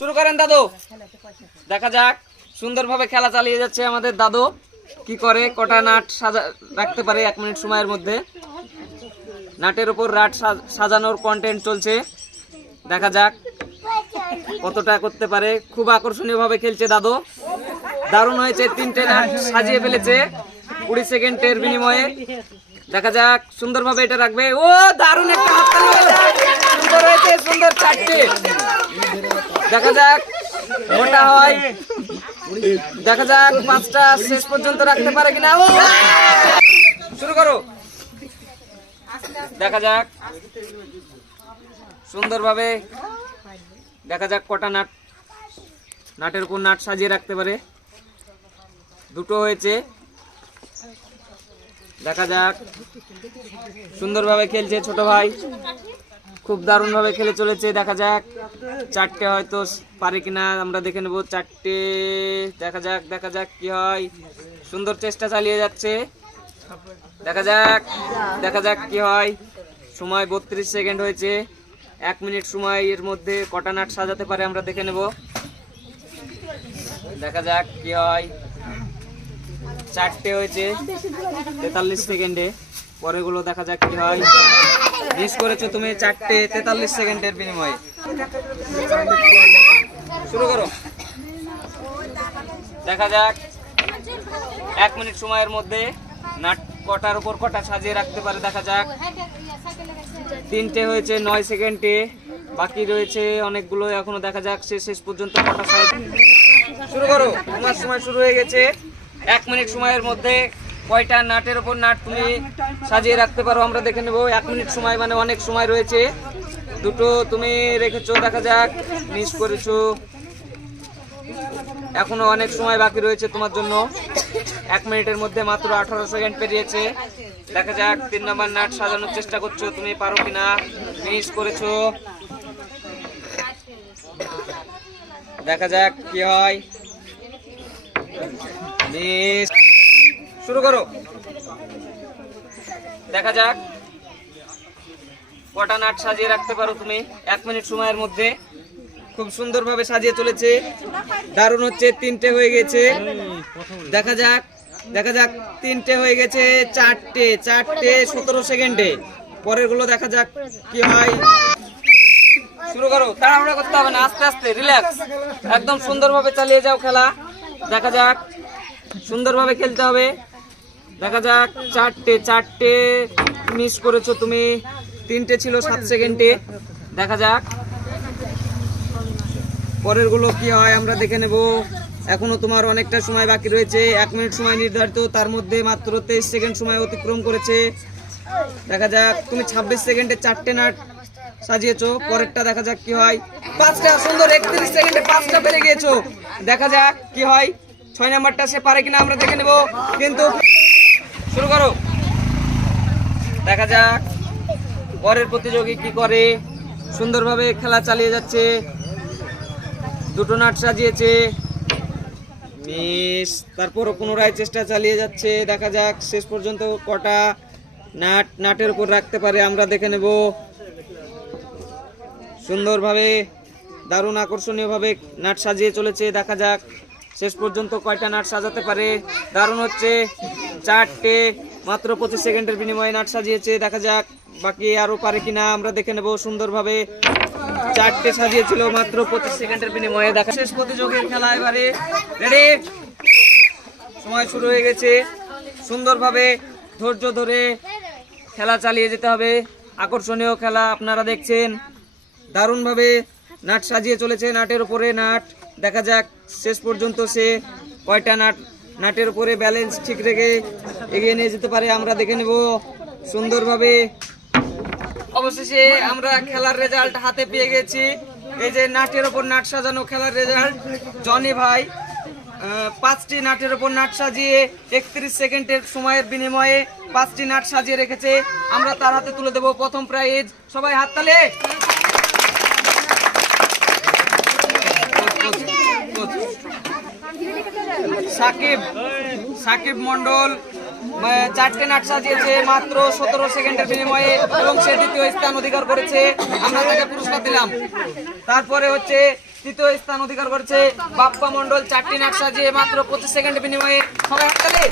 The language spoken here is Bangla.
শুরু করেন দাদু। দেখা যাক সুন্দরভাবে খেলা চালিয়ে যাচ্ছে আমাদের দাদু। কি করে, কটা নাট রাখতে পারে 1 মিনিট সময়ের মধ্যে। নাটের উপর রাট সাজানোর কন্টেন্ট চলছে। দেখা যাক কতটা করতে পারে। খুব আকর্ষণীয় ভাবে খেলছে দাদু। দারুণ হয়েছে, 3টে নাট সাজিয়ে ফেলেছে 20 সেকেন্ডের বিনিময়ে। দেখা যাক সুন্দরভাবে এটা রাখবে। ও দারুণ একটা হাততালি হয়েছে, সুন্দর হয়েছে, সুন্দর 4টে। দেখা যাক মোটা হয়। দেখা যাক 5টা শেষ পর্যন্ত রাখতে পারে কিনা। ও শুরু করো। দেখা যাক সুন্দরভাবে। দেখা যাক কটা নাটের উপর নাট সাজিয়ে রাখতে পারে। 2টো হয়েছে। দেখা যাক সুন্দরভাবে খেলছে ছোট ভাই, খুব দারুণ ভাবে খেলে চলেছে। দেখা যাক 4টে হয়তো পারে কিনা, আমরা দেখে নেব। 4টে। দেখা যাক কি হয়। সুন্দর চেষ্টা চালিয়ে যাচ্ছে। দেখা যাক কি হয়। সময় 32 সেকেন্ড হয়েছে। 1 মিনিট সময়ের মধ্যে কটা নাট সাজাতে পারে আমরা দেখে নেব। দেখা যাক কি হয়। 4টে হয়েছে 43 সেকেন্ডে। পরেগুলো দেখা যাক কি হয়। মিস করেছো তুমি 4টে 43 সেকেন্ডের বিনিময়ে। শুরু করো। দেখা যাক 1 মিনিট সময়ের মধ্যে নাট কটার উপর কটা সাজিয়ে রাখতে পারে। দেখা যাক 3টে হয়েছে 9 সেকেন্ডে। বাকি রয়েছে অনেকগুলো এখনো। দেখা যাক শেষ পর্যন্ত কটা সাজিয়ে। শুরু করো, তোমার সময় শুরু হয়ে গেছে। 1 মিনিট সময়ের মধ্যে কয়টা নাটের উপর নাট তুমি সাজিয়ে রাখতে পারো আমরা দেখে নেব। 1 মিনিট সময় মানে অনেক সময় রয়েছে। 2টো তুমি রেখেছো। দেখা যাক মিস করেছো। এখনো অনেক সময় বাকি রয়েছে তোমার জন্য। 1 মিনিটের মধ্যে মাত্র 18 সেকেন্ড পেরিয়েছে। দেখা যাক 3 নম্বর নাট সাজানোর চেষ্টা করছো, তুমি পারো কিনা। মিস করেছো। দেখা যাক কি হয়। মিস। শুরু করো। দেখা যাক কটা নাট সাজিয়ে রাখতে পারো তুমি 1 মিনিট সময়ের মধ্যে। খুব সুন্দরভাবে সাজিয়ে চলেছে, দারুণ হচ্ছে। 3টে হয়ে গেছে। দেখা যাক 3টে হয়ে গেছে। 4টে 17 সেকেন্ডে। পরের গুলো দেখা যাক কি হয়। শুরু করো, তাড়াহুড়া করতে হবে না, আস্তে আস্তে রিল্যাক্স, একদম সুন্দরভাবে চালিয়ে যাও খেলা। দেখা যাক সুন্দরভাবে খেলতে হবে। দেখা যাক 4টে মিস করেছো তুমি। 3টে ছিল 7 সেকেন্ডে। দেখা যাক পরের গুলো কি হয় আমরা দেখে নেব। এখনো তোমার অনেকটা সময় বাকি রয়েছে। 1 মিনিট সময় নির্ধারিত, তার মধ্যে মাত্র 23 সেকেন্ড সময় অতিক্রম করেছে। দেখা যাক তুমি 26 সেকেন্ডে 4টে নাট সাজিয়েছো। পরেরটা দেখা যাক কি হয়। 5টা সুন্দর 31 সেকেন্ডে 5টা পেরে গিয়েছো। দেখা যাক কি হয়। 6 নাম্বারটা সে পারে কিনা আমরা দেখে নেব। কিন্তু শুরু করো। দেখা যাক পরের প্রতিযোগী কি করে। সুন্দরভাবে খেলা চালিয়ে যাচ্ছে। 2টো নাট সাজিয়েছে, মিস। তারপরও পুনরায় চেষ্টা চালিয়ে যাচ্ছে। দেখা যাক শেষ পর্যন্ত কটা নাটের উপর রাখতে পারে আমরা দেখে নেব। সুন্দরভাবে দারুণ আকর্ষণীয়ভাবে নাট সাজিয়ে চলেছে। দেখা যাক শেষ পর্যন্ত কয়টা নাট সাজাতে পারে। দারুণ হচ্ছে। 4টে মাত্র 25 সেকেন্ডের বিনিময়ে নাট সাজিয়েছে। দেখা যাক বাকি আরো পারে কিনা আমরা দেখে নেব। সুন্দরভাবে 4টে সাজিয়েছিল মাত্র 25 সেকেন্ডের বিনিময়ে। দেখা শেষ প্রতিযোগীর খেলা এবারে। রেডি, সময় শুরু হয়ে গেছে। সুন্দরভাবে ধৈর্য ধরে খেলা চালিয়ে যেতে হবে। আকর্ষণীয় খেলা আপনারা দেখছেন। দারুণভাবে নাট সাজিয়ে চলেছে, নাটের উপরে নাট। দেখা যাক শেষ পর্যন্ত সে কয়টা নাটের উপরে ব্যালেন্স ঠিক রেখে এগিয়ে নিয়ে যেতে পারে আমরা দেখে নেব সুন্দরভাবে। অবশেষে আমরা খেলার রেজাল্ট হাতে পেয়ে গেছি। এই যে নাটের উপর নাট সাজানো খেলার রেজাল্ট। জনি ভাই 5টি নাটের উপর নাট সাজিয়ে 31 সেকেন্ডের সময়ের বিনিময়ে 5টি নাট সাজিয়ে রেখেছে। আমরা তার হাতে তুলে দেব প্রথম প্রাইজ। সবাই হাততালি। সাকিব মন্ডল 4টে নাট সাজিয়েছে মাত্র 17 সেকেন্ডের বিনিময়ে এবং সে দ্বিতীয় স্থান অধিকার করেছে। আমরা তাকে পুরস্কার দিলাম। তারপরে হচ্ছে তৃতীয় স্থান অধিকার করেছে বাপ্পা মন্ডল 4টি নাট সাজিয়ে মাত্র 25 সেকেন্ড বিনিময়ে। সবাই হাততালি।